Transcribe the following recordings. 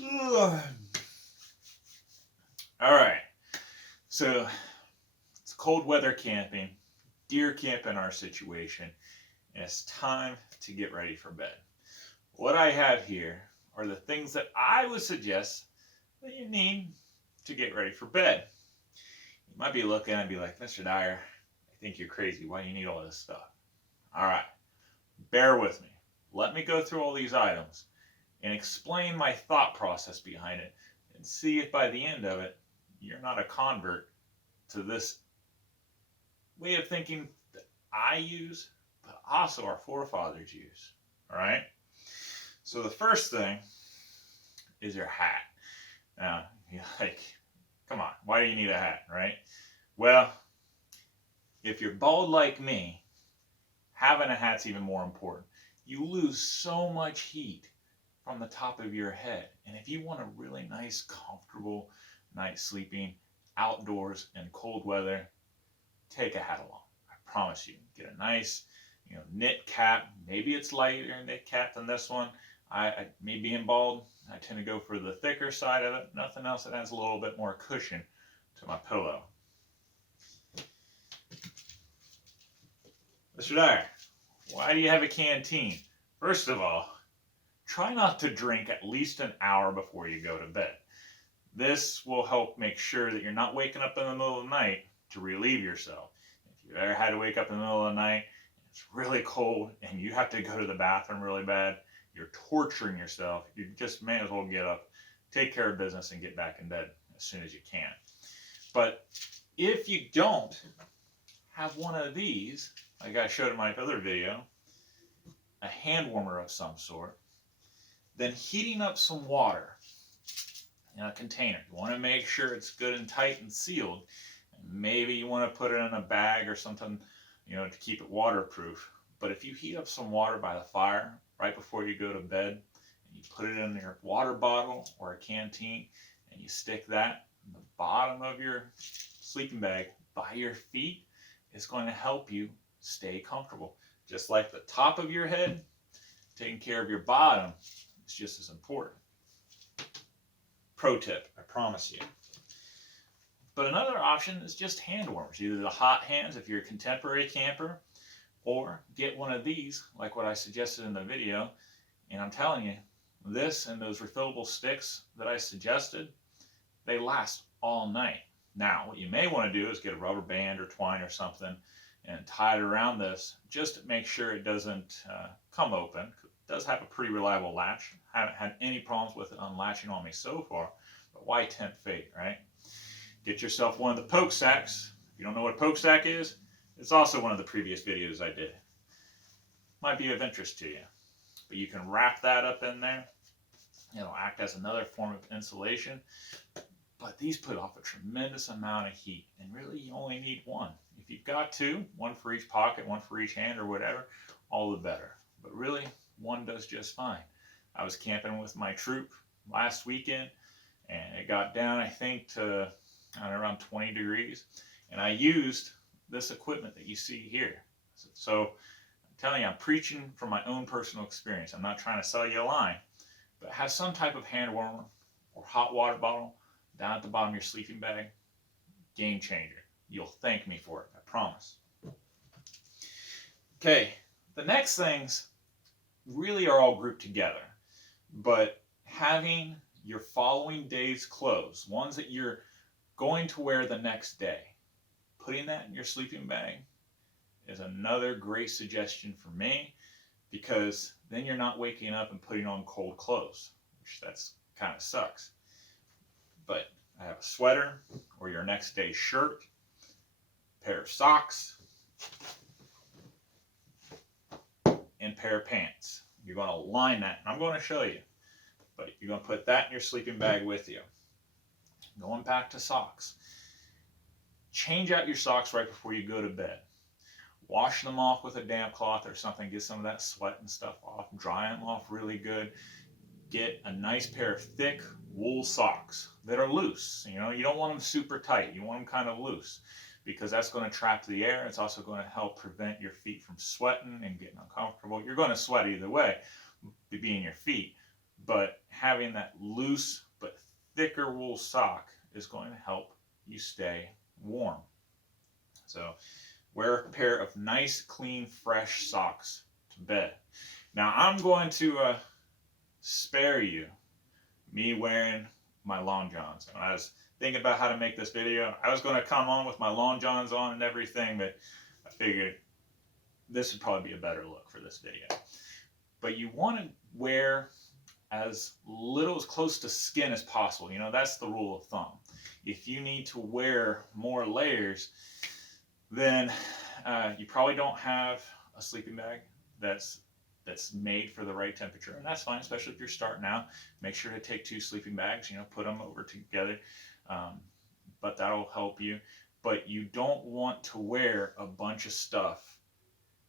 All right. So it's cold weather camping, deer camp in our situation, and it's time to get ready for bed. What I have here are the things that I would suggest that you need to get ready for bed. You might be looking and be like, Mr. Dyer, I think you're crazy. Why do you need all this stuff? All right, bear with me. Let me go through all these items and explain my thought process behind it and see if by the end of it, you're not a convert to this way of thinking that I use, but also our forefathers use. All right. So the first thing is your hat. Now, you're like, come on, why do you need a hat, right? Well, if you're bald like me, having a hat's even more important. You lose so much heat from the top of your head. And if you want a really nice, comfortable night sleeping outdoors in cold weather, take a hat along. I promise you. Get a nice, knit cap. Maybe it's lighter knit cap than this one. Me being bald, I tend to go for the thicker side of it. Nothing else that adds a little bit more cushion to my pillow. Mr. Dyer, why do you have a canteen? First of all, try not to drink at least an hour before you go to bed. This will help make sure that you're not waking up in the middle of the night to relieve yourself. If you've ever had to wake up in the middle of the night, it's really cold, and you have to go to the bathroom really bad, you're torturing yourself. You just may as well get up, take care of business, and get back in bed as soon as you can. But if you don't have one of these, like I showed in my other video, a hand warmer of some sort, then heating up some water in a container. You want to make sure it's good and tight and sealed. And maybe you want to put it in a bag or something, to keep it waterproof. But if you heat up some water by the fire right before you go to bed, and you put it in your water bottle or a canteen, and you stick that in the bottom of your sleeping bag by your feet, it's going to help you stay comfortable. Just like the top of your head, taking care of your bottom is just as important. Pro tip, I promise you. But another option is just hand warmers, either the hot hands if you're a contemporary camper, or get one of these, like what I suggested in the video. And I'm telling you, this and those refillable sticks that I suggested, they last all night. Now, what you may want to do is get a rubber band or twine or something and tie it around this just to make sure it doesn't come open. It does have a pretty reliable latch. I haven't had any problems with it unlatching on me so far, but why tempt fate, right? Get yourself one of the poke sacks. If you don't know what a poke sack is, it's also one of the previous videos I did. Might be of interest to you. But you can wrap that up in there. It'll act as another form of insulation. But these put off a tremendous amount of heat, and really you only need one. If you've got two, one for each pocket, one for each hand or whatever, all the better. But really, one does just fine. I was camping with my troop last weekend, and it got down, I think, to around 20 degrees, and I used this equipment that you see here. So I'm telling you, I'm preaching from my own personal experience. I'm not trying to sell you a line, but have some type of hand warmer or hot water bottle down at the bottom of your sleeping bag. Game changer. You'll thank me for it, I promise. Okay, the next things really are all grouped together, but having your following day's clothes, ones that you're going to wear the next day, putting that in your sleeping bag is another great suggestion for me, because then you're not waking up and putting on cold clothes, which that's kind of sucks. But I have a sweater or your next day's shirt, pair of socks, and pair of pants. You're going to line that, and I'm going to show you. But you're going to put that in your sleeping bag with you. Going back to socks. Change out your socks right before you go to bed. Wash them off with a damp cloth or something. Get some of that sweat and stuff off. Dry them off really good. Get a nice pair of thick wool socks that are loose. You don't want them super tight. You want them kind of loose, because that's going to trap the air. It's also going to help prevent your feet from sweating and getting uncomfortable. You're going to sweat either way, being your feet, but having that loose but thicker wool sock is going to help you stay warm. So wear a pair of nice, clean, fresh socks to bed. Now I'm going to spare you me wearing my long johns. When I was thinking about how to make this video, I was going to come on with my long johns on and everything, but I figured this would probably be a better look for this video. But you want to wear as little, as close to skin as possible. You know, that's the rule of thumb. If you need to wear more layers, then you probably don't have a sleeping bag that's made for the right temperature, and that's fine, especially if you're starting out. Make sure to take 2 sleeping bags, you know, put them over together, but that'll help you. But you don't want to wear a bunch of stuff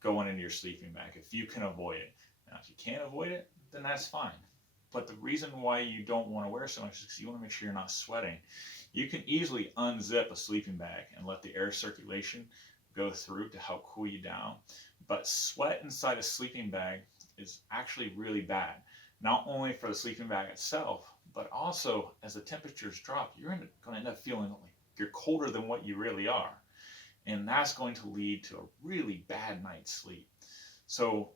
going into your sleeping bag if you can avoid it. Now, if you can't avoid it, then that's fine. But the reason why you don't want to wear so much is because you want to make sure you're not sweating. You can easily unzip a sleeping bag and let the air circulation go through to help cool you down. But sweat inside a sleeping bag is actually really bad, not only for the sleeping bag itself, but also as the temperatures drop, you're going to end up feeling like you're colder than what you really are. And that's going to lead to a really bad night's sleep. So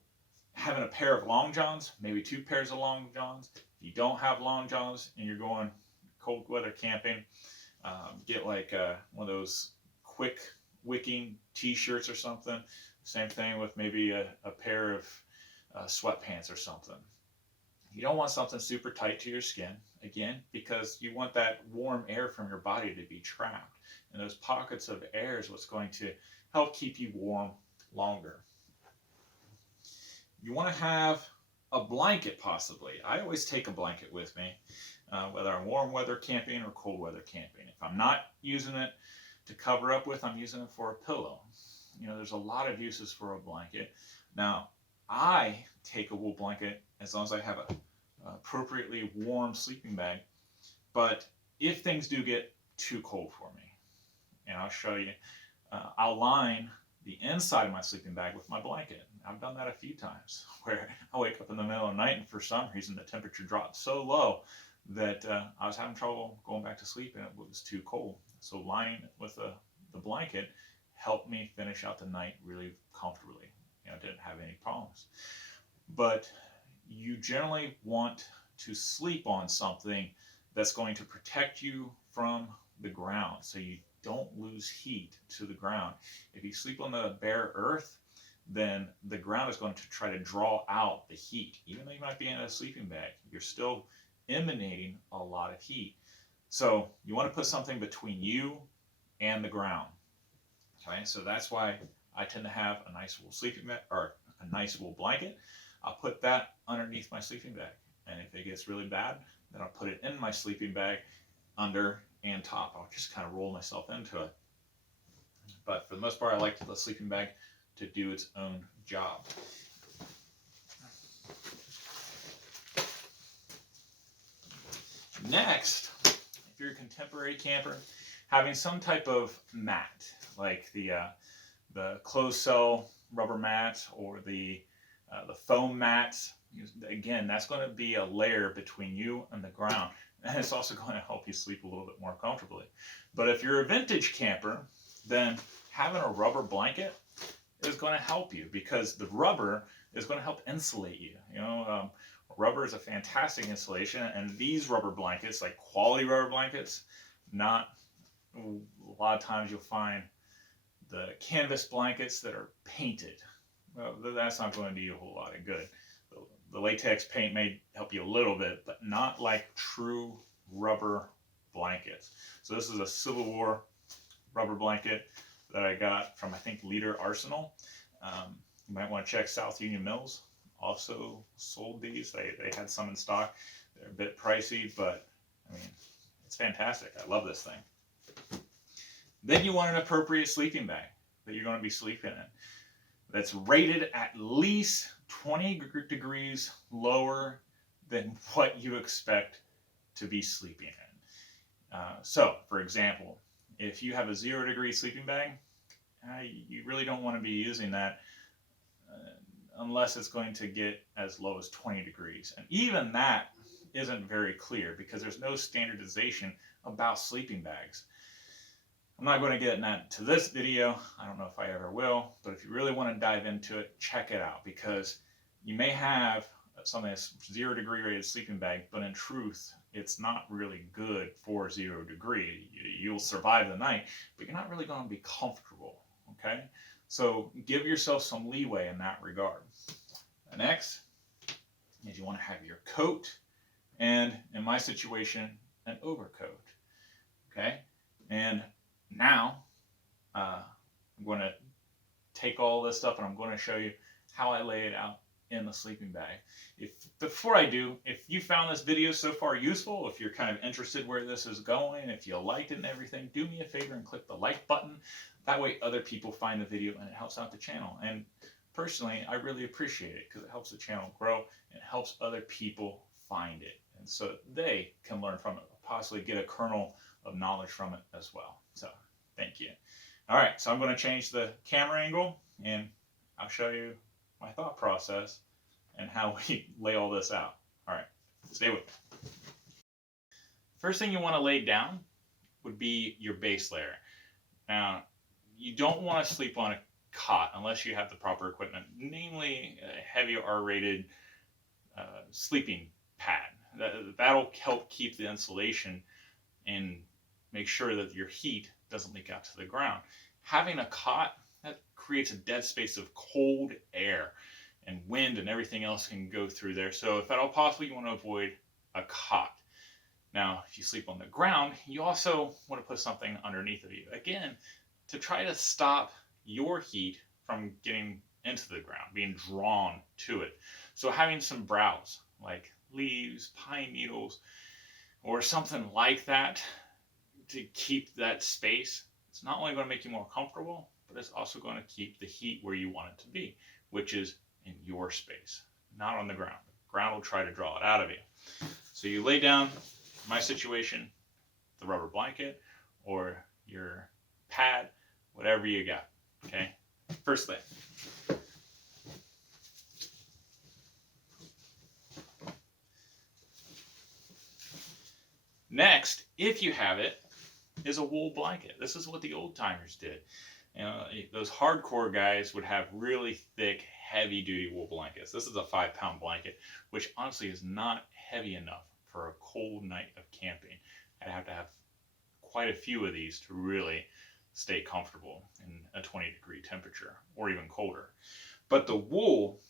having a pair of long johns, maybe 2 pairs of long johns. If you don't have long johns and you're going cold weather camping, get like one of those quick wicking t-shirts or something. Same thing with maybe a pair of sweatpants or something. You don't want something super tight to your skin, again, because you want that warm air from your body to be trapped. And those pockets of air is what's going to help keep you warm longer. You want to have a blanket possibly. I always take a blanket with me, whether I'm warm weather camping or cold weather camping. If I'm not using it to cover up with, I'm using it for a pillow. You know, there's a lot of uses for a blanket. Now, I take a wool blanket as long as I have a appropriately warm sleeping bag. But if things do get too cold for me, and I'll show you, I'll line the inside of my sleeping bag with my blanket. I've done that a few times where I wake up in the middle of the night and for some reason the temperature dropped so low that I was having trouble going back to sleep and it was too cold. So lining it with the blanket helped me finish out the night really comfortably. You know, didn't have any problems. But you generally want to sleep on something that's going to protect you from the ground so you don't lose heat to the ground. If you sleep on the bare earth, then the ground is going to try to draw out the heat. Even though you might be in a sleeping bag, you're still emanating a lot of heat. So you want to put something between you and the ground. Okay, so that's why I tend to have a nice wool sleeping bag or a nice wool blanket. I'll put that underneath my sleeping bag. And if it gets really bad, then I'll put it in my sleeping bag under and top. I'll just kind of roll myself into it. But for the most part, I like the sleeping bag to do its own job. Next, if you're a contemporary camper, having some type of mat, like the closed cell rubber mat or the foam mats. Again, that's going to be a layer between you and the ground, and it's also going to help you sleep a little bit more comfortably. But if you're a vintage camper, then having a rubber blanket is going to help you because the rubber is going to help insulate you. You know, rubber is a fantastic insulation, and these rubber blankets, like quality rubber blankets, not a lot of times you'll find the canvas blankets that are painted. Well, that's not going to do you a whole lot of good. The latex paint may help you a little bit, but not like true rubber blankets. So this is a Civil War rubber blanket that I got from, I think, Leader Arsenal. You might want to check South Union Mills. Also sold these. They had some in stock. They're a bit pricey, but I mean, it's fantastic. I love this thing. Then you want an appropriate sleeping bag that you're going to be sleeping in that's rated at least 20 degrees lower than what you expect to be sleeping in. So, for example, if you have a 0-degree sleeping bag, you really don't want to be using that unless it's going to get as low as 20 degrees. And even that isn't very clear because there's no standardization about sleeping bags. I'm not going to get into this video. I don't know if I ever will, but if you really want to dive into it, check it out, because you may have something that's 0 degree rated sleeping bag, but in truth, it's not really good for 0 degree. You'll survive the night, but you're not really going to be comfortable, okay? So give yourself some leeway in that regard. The next is you want to have your coat, and in my situation, an overcoat, okay? And now, I'm going to take all this stuff and I'm going to show you how I lay it out in the sleeping bag. Before I do, if you found this video so far useful, if you're kind of interested where this is going, if you liked it and everything, do me a favor and click the like button. That way other people find the video and it helps out the channel. And personally, I really appreciate it because it helps the channel grow and helps other people find it. And so they can learn from it, possibly get a kernel of knowledge from it as well. So thank you. All right, so I'm going to change the camera angle and I'll show you my thought process and how we lay all this out. All right, stay with me. First thing you want to lay down would be your base layer. Now, you don't want to sleep on a cot unless you have the proper equipment, namely a heavy R-rated sleeping pad. That'll help keep the insulation and make sure that your heat doesn't leak out to the ground. Having a cot, that creates a dead space of cold air, and wind and everything else can go through there. So if at all possible, you want to avoid a cot. Now, if you sleep on the ground, you also want to put something underneath of you. Again, to try to stop your heat from getting into the ground, being drawn to it. So having some browse, like leaves, pine needles, or something like that to keep that space, it's not only going to make you more comfortable, but it's also going to keep the heat where you want it to be, which is in your space, not on the ground. The ground will try to draw it out of you. So you lay down, in my situation, the rubber blanket or your pad, whatever you got, okay? First thing. Next, if you have it, is a wool blanket. This is what the old timers did. You know, those hardcore guys would have really thick, heavy duty wool blankets. This is a 5-pound blanket, which honestly is not heavy enough for a cold night of camping. I'd have to have quite a few of these to really stay comfortable in a 20-degree temperature or even colder. But the wool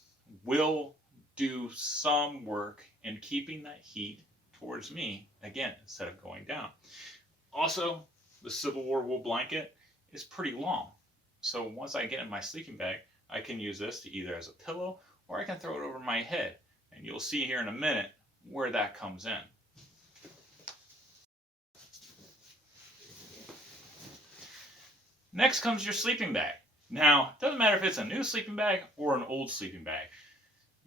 will do some work in keeping that heat towards me, again, instead of going down. Also, the Civil War wool blanket is pretty long. So once I get in my sleeping bag, I can use this to either as a pillow or I can throw it over my head. And you'll see here in a minute where that comes in. Next comes your sleeping bag. Now, it doesn't matter if it's a new sleeping bag or an old sleeping bag.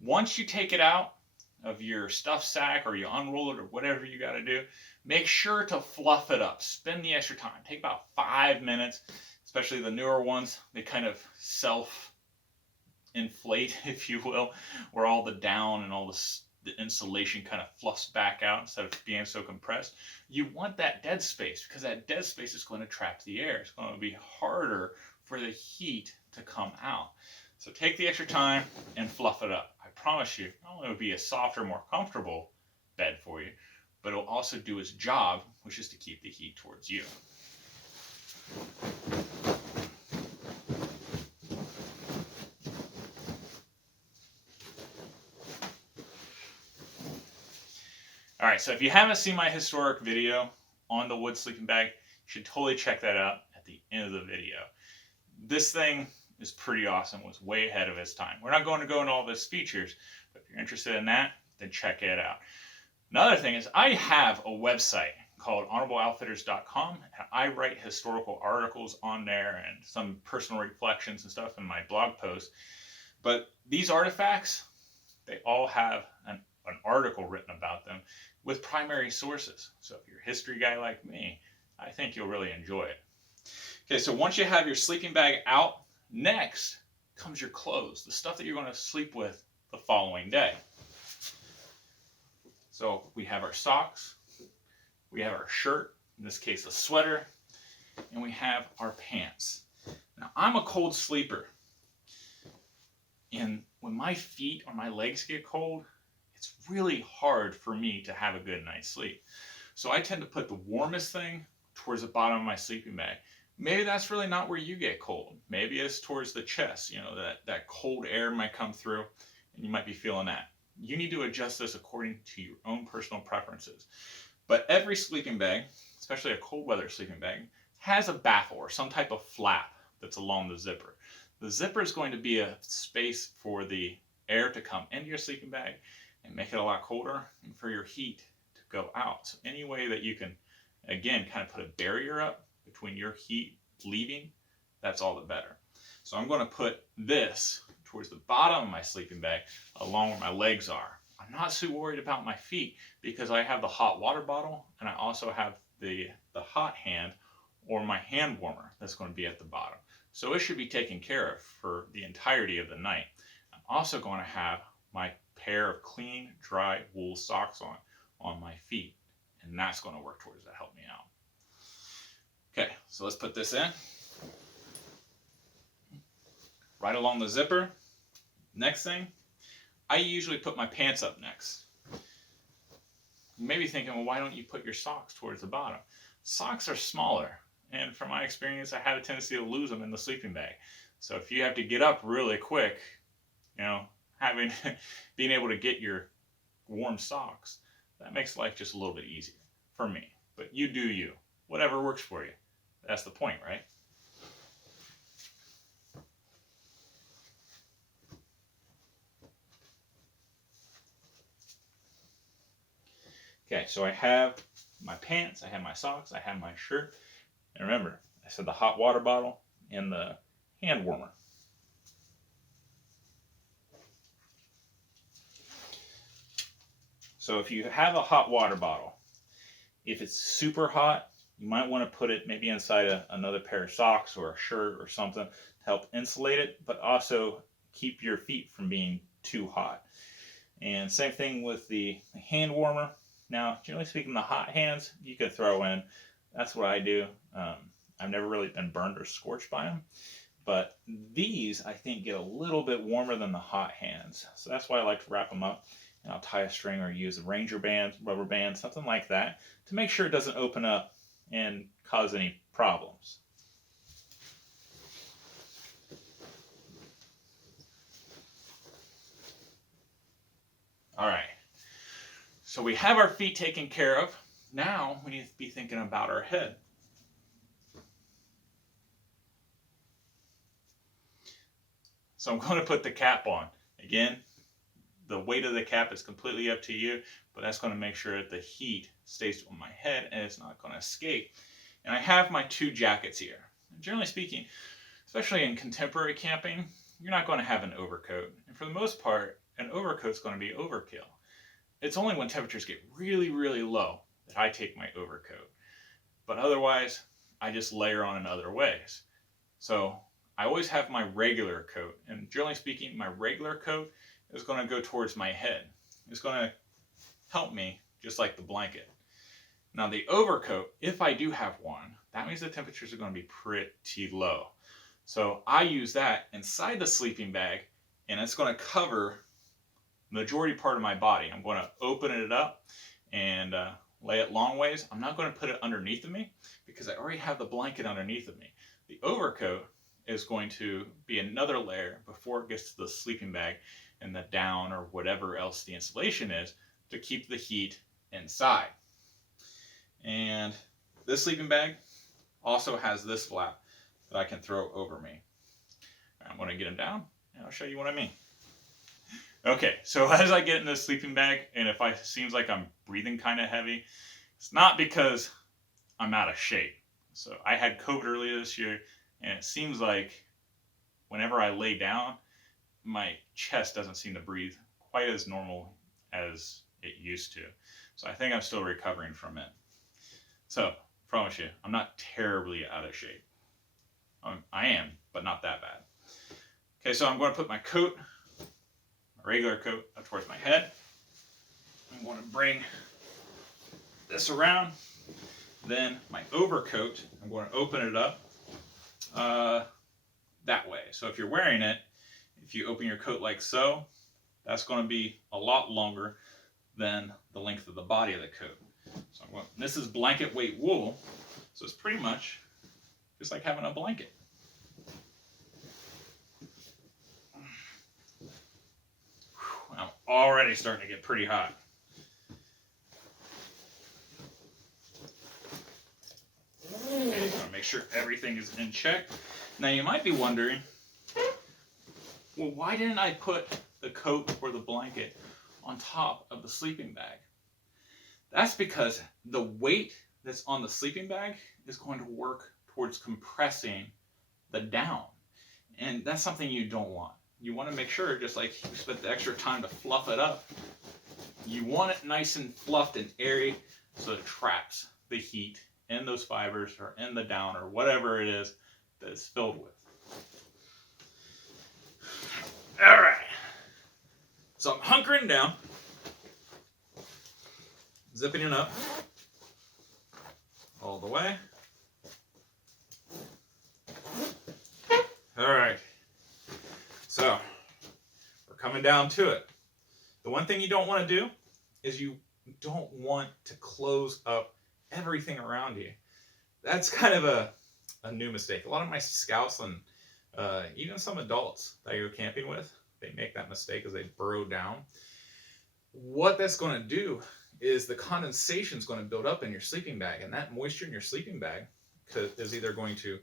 Once you take it out of your stuff sack or you unroll it or whatever you got to do, make sure to fluff it up. Spend the extra time. Take about 5 minutes, especially the newer ones. They kind of self-inflate, if you will, where all the down and all the insulation kind of fluffs back out instead of being so compressed. You want that dead space because that dead space is going to trap the air. It's going to be harder for the heat to come out. So take the extra time and fluff it up. I promise you, not only will it be a softer, more comfortable bed for you, but it'll also do its job, which is to keep the heat towards you. All right, so if you haven't seen my historic video on the wood sleeping bag, you should totally check that out at the end of the video. This thing is pretty awesome, was way ahead of its time. We're not going to go into all those features, but if you're interested in that, then check it out. Another thing is I have a website called honorableoutfitters.com, and I write historical articles on there and some personal reflections and stuff in my blog posts. But these artifacts, they all have an article written about them with primary sources. So if you're a history guy like me, I think you'll really enjoy it. Okay, so once you have your sleeping bag out, next comes your clothes, the stuff that you're going to sleep with the following day. So we have our socks, we have our shirt, in this case a sweater, and we have our pants. Now I'm a cold sleeper, and when my feet or my legs get cold, it's really hard for me to have a good night's sleep. So I tend to put the warmest thing towards the bottom of my sleeping bag. Maybe that's really not where you get cold. Maybe it's towards the chest, that cold air might come through and you might be feeling that. You need to adjust this according to your own personal preferences. But every sleeping bag, especially a cold weather sleeping bag, has a baffle or some type of flap that's along the zipper. The zipper is going to be a space for the air to come into your sleeping bag and make it a lot colder, and for your heat to go out. So any way that you can, again, kind of put a barrier up between your heat leaving, that's all the better. So I'm going to put this towards the bottom of my sleeping bag along where my legs are. I'm not so worried about my feet because I have the hot water bottle, and I also have the hot hand or my hand warmer that's going to be at the bottom. So it should be taken care of for the entirety of the night. I'm also going to have my pair of clean, dry wool socks on my feet, and that's going to work towards that, help me out. Okay, so let's put this in. Right along the zipper. Next thing, I usually put my pants up next. You may be thinking, well, why don't you put your socks towards the bottom? Socks are smaller, and from my experience, I have a tendency to lose them in the sleeping bag. So if you have to get up really quick, being able to get your warm socks, that makes life just a little bit easier for me. But you do you. Whatever works for you. That's the point, right? Okay, so I have my pants, I have my socks, I have my shirt. And remember, I said the hot water bottle and the hand warmer. So if you have a hot water bottle, if it's super hot, you might want to put it maybe inside another pair of socks or a shirt or something to help insulate it, but also keep your feet from being too hot. And same thing with the hand warmer. Now, generally speaking, the hot hands you can throw in. That's what I do. I've never really been burned or scorched by them. But these, I think, get a little bit warmer than the hot hands. So that's why I like to wrap them up. And I'll tie a string or use a Ranger band, rubber band, something like that, to make sure it doesn't open up and cause any problems. All right. So we have our feet taken care of. Now we need to be thinking about our head. So I'm going to put the cap on. Again, the weight of the cap is completely up to you, but that's going to make sure that the heat stays on my head and it's not going to escape. And I have my two jackets here. Generally speaking, especially in contemporary camping, you're not going to have an overcoat. And for the most part, an overcoat's going to be overkill. It's only when temperatures get really, really low that I take my overcoat. But otherwise, I just layer on in other ways. So I always have my regular coat. And generally speaking, my regular coat is going to go towards my head. It's going to help me just like the blanket. Now the overcoat, if I do have one, that means the temperatures are going to be pretty low. So I use that inside the sleeping bag, and it's going to cover the majority part of my body. I'm going to open it up and lay it long ways. I'm not going to put it underneath of me because I already have the blanket underneath of me. The overcoat is going to be another layer before it gets to the sleeping bag and the down or whatever else the insulation is to keep the heat inside. And this sleeping bag also has this flap that I can throw over me. I'm going to get them down and I'll show you what I mean. Okay, so as I get in this sleeping bag, and if it seems like I'm breathing kind of heavy, it's not because I'm out of shape. So I had COVID earlier this year, and it seems like whenever I lay down, my chest doesn't seem to breathe quite as normal as it used to. So I think I'm still recovering from it. So, promise you, I'm not terribly out of shape. I am, but not that bad. Okay, so I'm going to put my coat, my regular coat, up towards my head. I'm going to bring this around. Then my overcoat, I'm going to open it up that way. So if you're wearing it, if you open your coat like so, that's going to be a lot longer than the length of the body of the coat. So this is blanket weight wool, so it's pretty much just like having a blanket. I'm already starting to get pretty hot. Okay, just want to make sure everything is in check. Now you might be wondering, well, why didn't I put the coat or the blanket on top of the sleeping bag? That's because the weight that's on the sleeping bag is going to work towards compressing the down. And that's something you don't want. You want to make sure, just like you spent the extra time to fluff it up, you want it nice and fluffed and airy so it traps the heat in those fibers or in the down or whatever it is that it's filled with. All right. So I'm hunkering down, zipping it up all the way. All right. So we're coming down to it. The one thing you don't want to do is you don't want to close up everything around you. That's kind of a new mistake. A lot of my scouts and even some adults that I go camping with, they make that mistake as they burrow down. What that's going to do is the condensation is going to build up in your sleeping bag, and that moisture in your sleeping bag is either going to,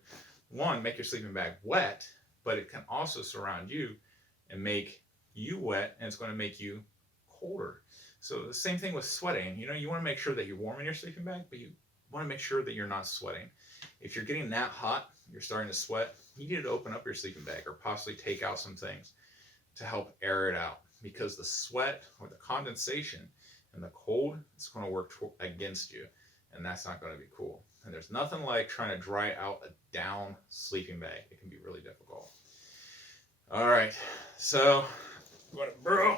one, make your sleeping bag wet, but it can also surround you and make you wet, and it's going to make you colder. So the same thing with sweating. You know, you want to make sure that you're warm in your sleeping bag, but you want to make sure that you're not sweating. If you're getting that hot, you're starting to sweat, you need to open up your sleeping bag or possibly take out some things to help air it out, because the sweat or the condensation and the cold is going to work against you, and that's not going to be cool. And there's nothing like trying to dry out a down sleeping bag. It can be really difficult. All right, so I'm going to burrow.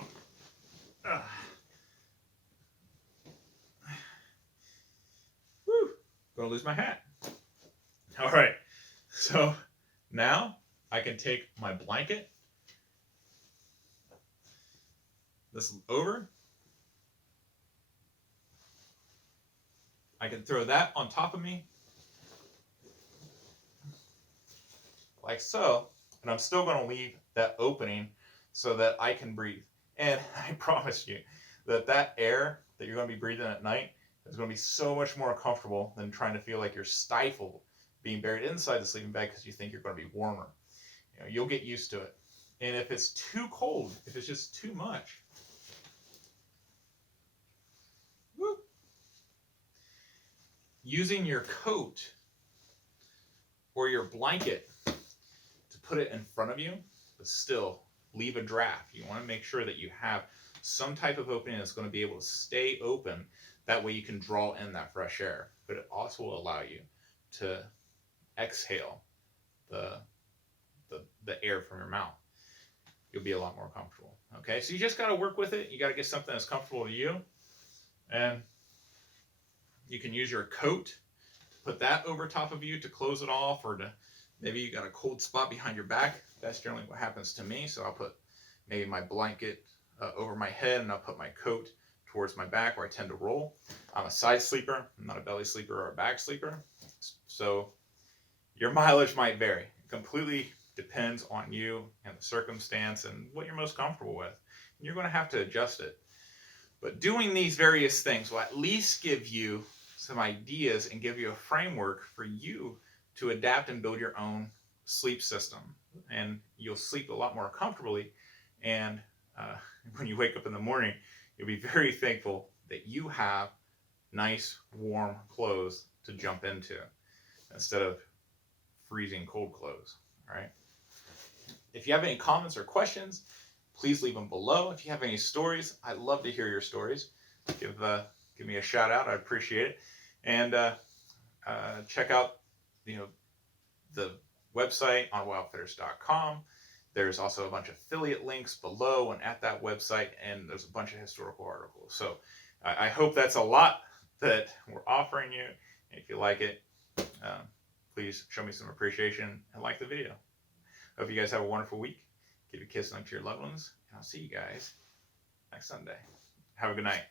Woo, going to lose my hat. All right, so now I can take my blanket, this over. I can throw that on top of me, like so, and I'm still going to leave that opening so that I can breathe. And I promise you that that air that you're going to be breathing at night is going to be so much more comfortable than trying to feel like you're stifled being buried inside the sleeping bag because you think you're going to be warmer. You know, you'll get used to it. And if it's too cold, if it's just too much, using your coat or your blanket to put it in front of you, but still leave a draft. You want to make sure that you have some type of opening that's going to be able to stay open. That way you can draw in that fresh air, but it also will allow you to exhale the air from your mouth. You'll be a lot more comfortable. Okay, so you just got to work with it. You got to get something that's comfortable to you, and you can use your coat, put that over top of you to close it off, or to maybe you got a cold spot behind your back. That's generally what happens to me. So I'll put maybe my blanket over my head, and I'll put my coat towards my back where I tend to roll. I'm a side sleeper. I'm not a belly sleeper or a back sleeper. So your mileage might vary. It completely depends on you and the circumstance and what you're most comfortable with. And you're going to have to adjust it. But doing these various things will at least give you some ideas and give you a framework for you to adapt and build your own sleep system. And you'll sleep a lot more comfortably. And when you wake up in the morning, you'll be very thankful that you have nice, warm clothes to jump into instead of freezing cold clothes. All right. If you have any comments or questions, please leave them below. If you have any stories, I'd love to hear your stories. Give me a shout out. I appreciate it. And check out the website onwowfitness.com. There's also a bunch of affiliate links below and at that website, and there's a bunch of historical articles. So I hope that's a lot that we're offering you. If you like it, please show me some appreciation and like the video. Hope you guys have a wonderful week. Give a kiss to your loved ones, and I'll see you guys next Sunday. Have a good night.